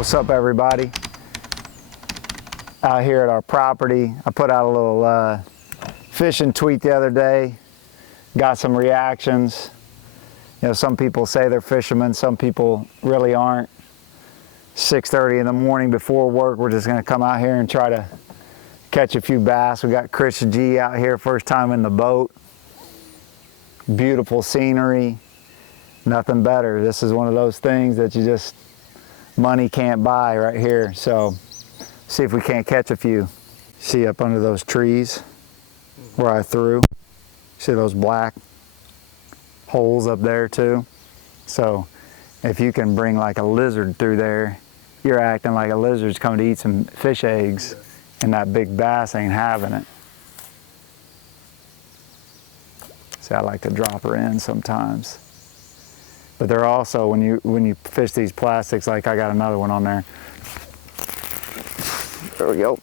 What's up, everybody? Out here at our property, I put out a little fishing tweet the other day. Got some reactions. You know, some people say they're fishermen, some people really aren't. 6:30 in the morning before work, we're just gonna come out here and try to catch a few bass. We got Chris G out here, first time in the boat. Beautiful scenery, nothing better. This is one of those things that you just, money can't buy right here. So, see if we can't catch a few. See up under those trees where I threw? See those black holes up there too? So, if you can bring like a lizard through there, you're acting like a lizard's coming to eat some fish eggs, and that big bass ain't having it. See, I like to drop her in sometimes. But they're also, when you fish these plastics, like I got another one on there. There we go.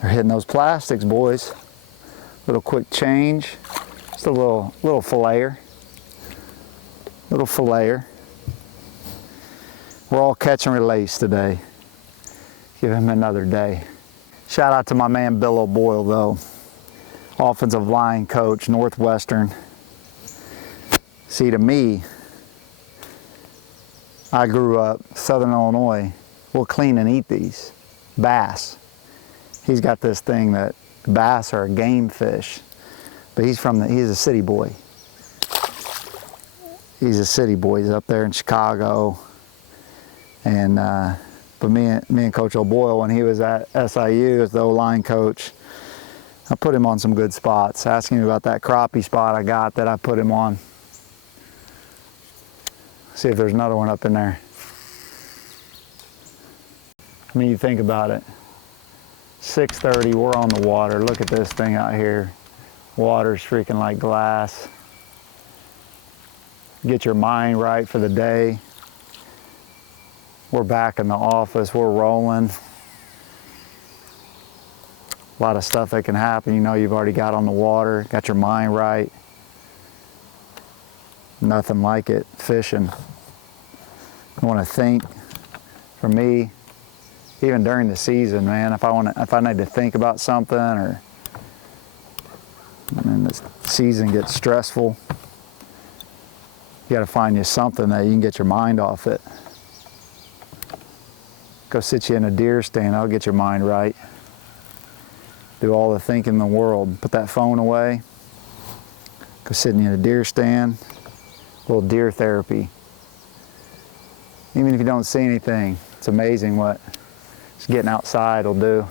They're hitting those plastics, boys. Little quick change. Just a little filleter. Little filleter. We're all catch and release today. Give him another day. Shout out to my man Bill O'Boyle though. Offensive line coach, Northwestern. See, to me, I grew up Southern Illinois. We'll clean and eat these. Bass. He's got this thing that bass are a game fish, but he's a city boy. He's a city boy. He's up there in Chicago, and but me and Coach O'Boyle, when he was at SIU as the O-line coach, I put him on some good spots. Asking him about that crappie spot I got that I put him on. See if there's another one up in there. I mean, you think about it. 6:30, we're on the water. Look at this thing out here. Water's freaking like glass. Get your mind right for the day. We're back in the office, we're rolling. A lot of stuff that can happen. You know, you've already got on the water, got your mind right. Nothing like it, fishing. I want to think, for me, even during the season, man, if I need to think about something, or the season gets stressful, you got to find you something that you can get your mind off it. Go sit you in a deer stand, that'll get your mind right. Do all the thinking in the world. Put that phone away. Go sit in a deer stand. A little deer therapy. Even if you don't see anything, it's amazing what just getting outside will do.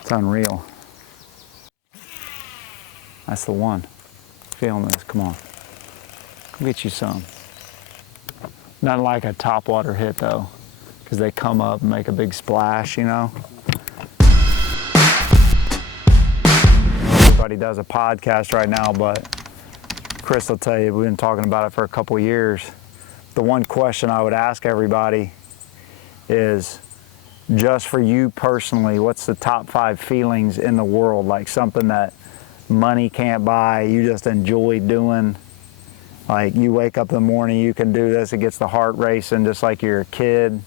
It's unreal. That's the one. Feeling this, come on. Go get you some. Not like a topwater hit though, because they come up and make a big splash, you know. Everybody does a podcast right now, but Chris will tell you, we've been talking about it for a couple years. The one question I would ask everybody is, just for you personally, what's the top 5 feelings in the world? Like something that money can't buy, you just enjoy doing. Like you wake up in the morning, you can do this, it gets the heart racing just like you're a kid.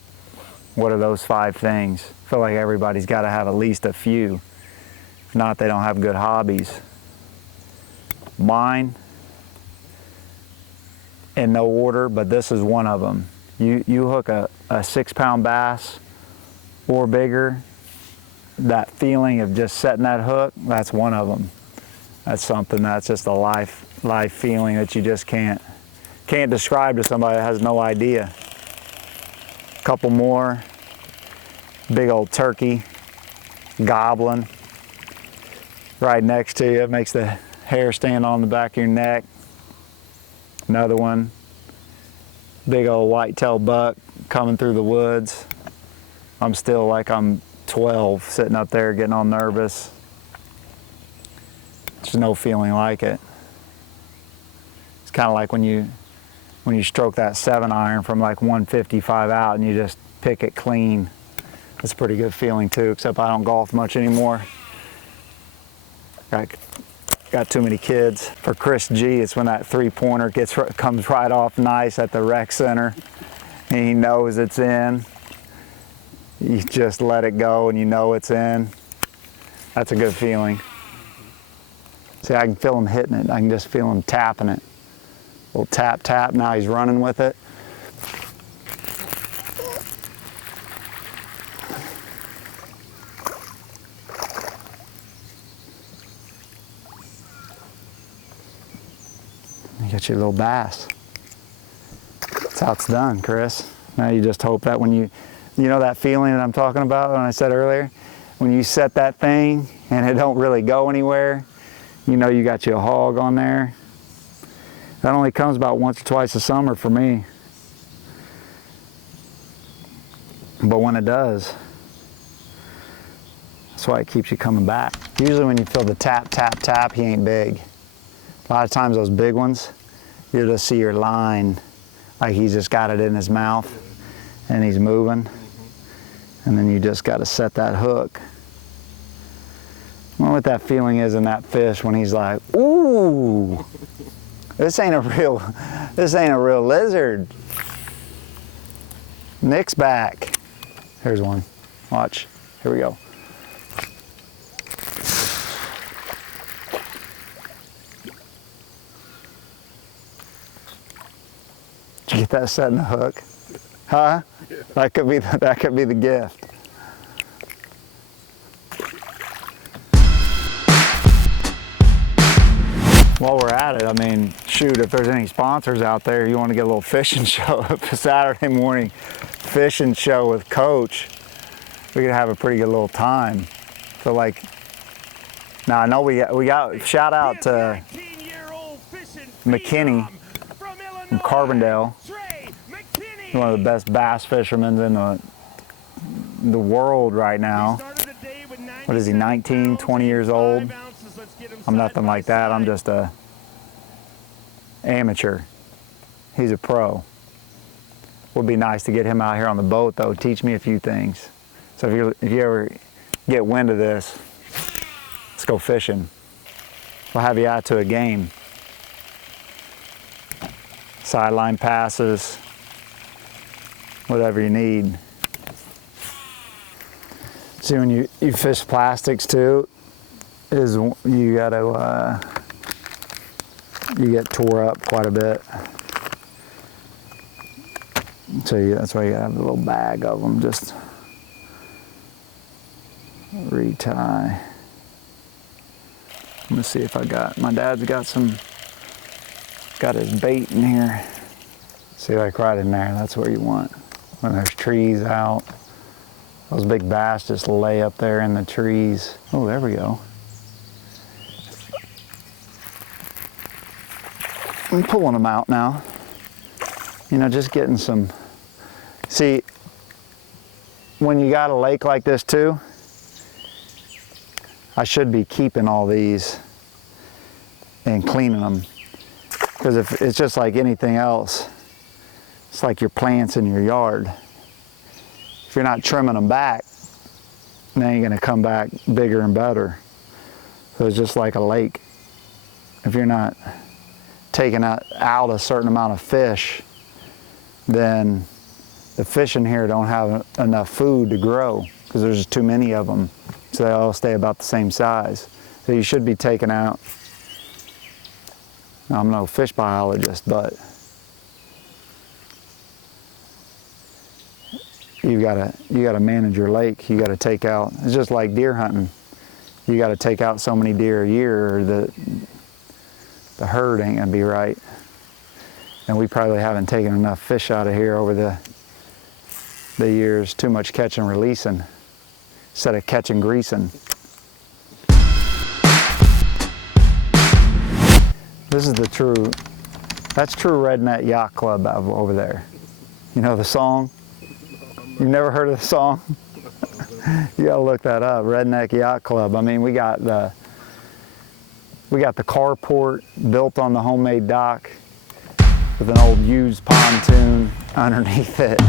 What are those 5 things? I feel like everybody's got to have at least a few. If not, they don't have good hobbies. Mine, in no order, but this is one of them. You hook a 6-pound bass or bigger, that feeling of just setting that hook, that's one of them. That's something that's just a life feeling that you just can't describe to somebody that has no idea. A couple more. Big old turkey gobbling right next to you. It makes the hair stand on the back of your neck. Another one. Big old whitetail buck coming through the woods. I'm still like I'm 12, sitting up there getting all nervous. There's no feeling like it. It's kind of like when you stroke that 7-iron from like 155 out and you just pick it clean. That's a pretty good feeling too, except I don't golf much anymore. Got got too many kids. For Chris G, it's when that three-pointer comes right off nice at the rec center, and he knows it's in. You just let it go and you know it's in. That's a good feeling. See, I can feel him hitting it. I can just feel him tapping it. A little tap, tap. Now he's running with it. You got your little bass. That's how it's done, Chris. Now you just hope that when you know that feeling that I'm talking about when I said earlier, when you set that thing and it don't really go anywhere, you know you got you a hog on there. That only comes about once or twice a summer for me. But when it does, that's why it keeps you coming back. Usually when you feel the tap, tap, tap, he ain't big. A lot of times those big ones, you'll just see your line, like he's just got it in his mouth and he's moving. And then you just got to set that hook. I wonder what that feeling is in that fish when he's like, ooh, this ain't a real lizard. Nick's back. Here's one. Watch. Here we go. Did you get that set in the hook? Huh? That could be the gift. While we're at it, I mean, shoot, if there's any sponsors out there, you want to get a little fishing show, a Saturday morning fishing show with Coach, we could have a pretty good little time. So like, now I know we got shout out to McKinney from Carbondale, one of the best bass fishermen in the world right now. What is he, 19, 20 years old? I'm nothing like that. I'm just a amateur. He's a pro. Would be nice to get him out here on the boat though. Teach me a few things. So if you ever get wind of this, let's go fishing. We'll have you out to a game. Sideline passes, whatever you need. See, when you fish plastics too, is you gotta you get tore up quite a bit. So that's why you gotta have a little bag of them. Just retie. I'm gonna see if my dad's got his bait in here. See, like right in there, that's where you want. When there's trees out, those big bass just lay up there in the trees. Oh, there we go. I'm pulling them out now. You know, just getting some. See, when you got a lake like this too, I should be keeping all these and cleaning them. Because if it's just like anything else, it's like your plants in your yard. If you're not trimming them back, then you're gonna come back bigger and better. So it's just like a lake. If you're not taking out a certain amount of fish, then the fish in here don't have enough food to grow because there's just too many of them. So they all stay about the same size. So you should be taking out, I'm no fish biologist, but you gotta manage your lake. You gotta take out, it's just like deer hunting. You gotta take out so many deer a year or the herd ain't gonna be right. And we probably haven't taken enough fish out of here over the years. Too much catch and releasing instead of catch and greasing. This is that's true Redneck Yacht Club over there. You know the song? You've never heard of the song? You gotta look that up, Redneck Yacht Club. I mean, we got the carport built on the homemade dock with an old used pontoon underneath it.